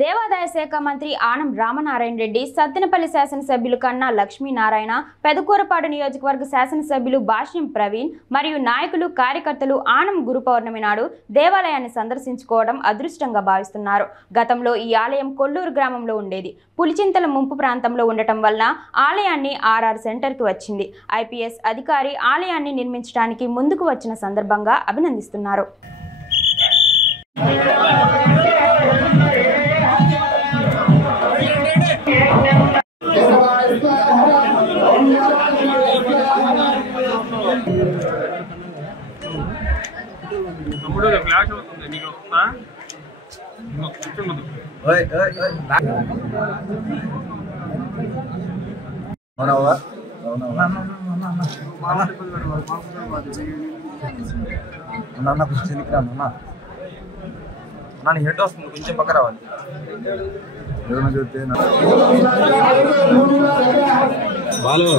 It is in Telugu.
దేవాదాయ శాఖ మంత్రి ఆనం రామనారాయణ రెడ్డి, సత్తెనపల్లి శాసనసభ్యులు కన్నా లక్ష్మీనారాయణ, పెదకూరపాడు నియోజకవర్గ శాసనసభ్యులు భాష్యం ప్రవీణ్ మరియు నాయకులు, కార్యకర్తలు ఆనం గురు పౌర్ణమి నాడు దేవాలయాన్ని సందర్శించుకోవడం అదృష్టంగా భావిస్తున్నారు. గతంలో ఈ ఆలయం కొల్లూరు గ్రామంలో ఉండేది. పులిచింతల ముంపు ప్రాంతంలో ఉండటం వలన ఆలయాన్ని ఆర్ఆర్ సెంటర్కి వచ్చింది. ఐపీఎస్ అధికారి ఆలయాన్ని నిర్మించడానికి ముందుకు వచ్చిన సందర్భంగా అభినందిస్తున్నారు. హెడ్ వస్తుంది, కొంచెం పక్క రావాలి. బాలు